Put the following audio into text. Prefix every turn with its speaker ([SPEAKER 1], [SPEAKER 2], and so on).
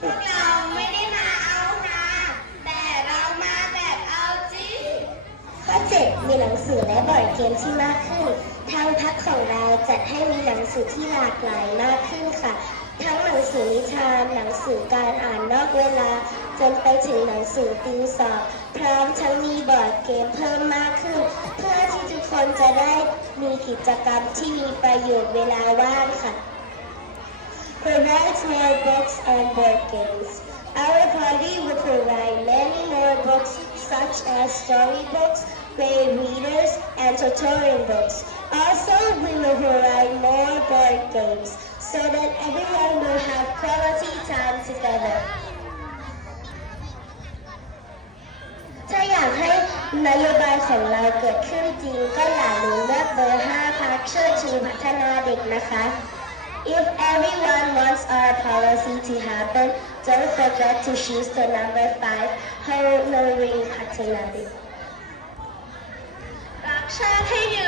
[SPEAKER 1] พวกเราไม่ได้มาเอาหาแต่เรามาแบบเอาจริง
[SPEAKER 2] ข้อเจ็ดมีหนังสือและบอร์ดเกมที่มากขึ้น ทางพักของเราจัดให้มีหนังสือที่หลากหลายมากขึ้นค่ะ ทั้งหนังสือนิทานหนังสือการอ่านนอกเวลา จนไปถึงหนังสือติวสอบพร้อมทั้งมีบอร์ดเกมเพิ่มมากขึ้น เพื่อที่ทุกคนจะได้มีกิจกรรมที่มีประโยชน์เวลาว่าง
[SPEAKER 3] provides more books and board games. Our party will provide many more books such as storybooks, grade readers, and tutorial books. Also, we will provide more board games so that everyone will have quality time together.
[SPEAKER 2] ถ้าอยากให้นโยบายของเราเกิดขึ้นจริง ก็อย่าลืมเลือกเบอร์ 5 พักเชิดชูพัฒนาเด็กนะคะ If everyone wants our policy to happen, don't forget to choose the number 5 Honoring พัฒนาเด็ก
[SPEAKER 4] รักชาติให้ยืน น